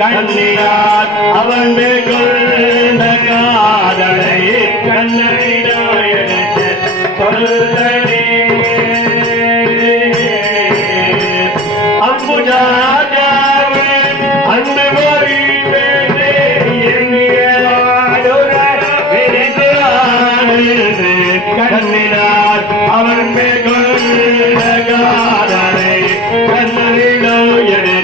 கண்ணினார் அவன் கொண்ட காதலை கண்ணனிடாயனே சொல்லனே அம்புஜாவே அன்பு வரிவேனே கண்ணினார் அவன் கொண்ட காதலை கண்ணனிடாயனே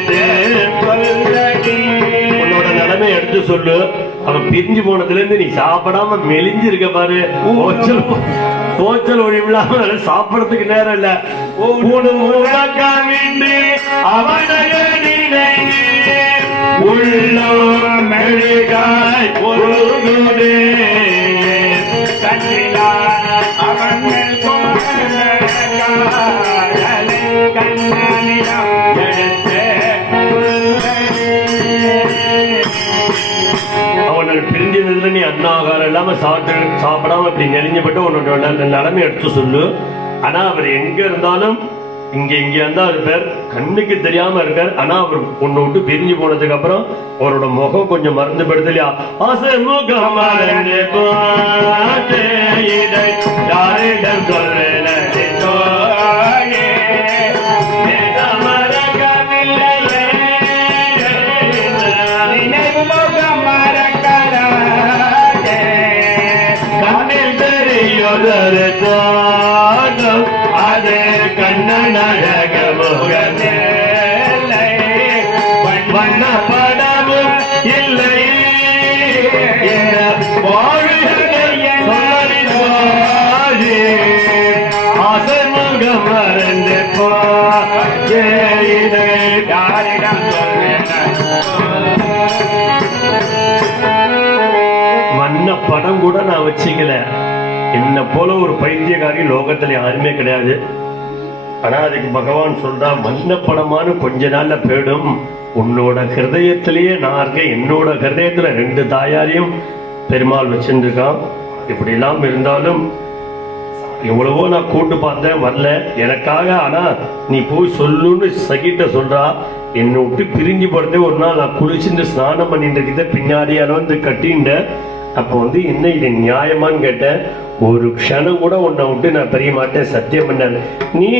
எடுத்து சொல்லு. அவன் பிரிஞ்சு போனதுல இருந்து நீ சாப்பிடாம மெலிஞ்சிருக்க பாரு. கோச்சல் ஒழிவில்லாம சாப்பிடறதுக்கு நேரம் இல்ல. பிரிஞ்சதுல நீ அன்னாகாரம் இல்லாம சாப்பிடாம இப்படி நெறிஞ்சப்பட்டு உன்னோட நிலைமை எடுத்து சொல்லு. ஆனா அவர் எங்க இருந்தாலும் இங்க இருந்தா இருப்பார், கண்ணுக்கு தெரியாம இருக்கார். ஆனா அவர் உன்னை விட்டு பிரிஞ்சு போனதுக்கு அப்புறம் அவரோட முகம் கொஞ்சம் மறந்து படுது இல்லையா? முகம் அதே கண்ணனழக முகமே வண்ண படமும் இல்லை ஆசைமுகம் மறந்து வண்ண படம் கூட நான் வச்சுக்கல. என்ன போல ஒரு பைத்தியக்காரி லோகத்துல யாருமே கிடையாது. ஆனா அதுக்கு பகவான் சொல்றா, மன்னப்படமான கொஞ்ச நாள்ல போயிடும். உன்னோட ஹிருதயத்திலேயே நான் இருக்கேன். என்னோட ஹிருதயத்துல 2 தாயாரையும் பெருமாள் வச்சிருக்கான். இப்படி எல்லாம் இருந்தாலும் எவ்வளவோ நான் கூட்டு பார்த்தேன், வரல எனக்காக. ஆனா நீ போய் சொல்லுன்னு சகிட்ட சொல்றா. என்னை விட்டு பிரிஞ்சு போறதே ஒரு நாள் நான் குளிச்சுட்டு ஸ்நானம் பண்ணிட்டு இருக்கிட்ட பின்னாடியால வந்து கட்டிண்ட. அப்போ என்ன இது நியாயமான்னு கேட்டேன். ஒரு க்ஷணம் கூட உன்னை விட்டு நான் தெரிய மாட்டேன், சத்தியம் பண்ண. நீ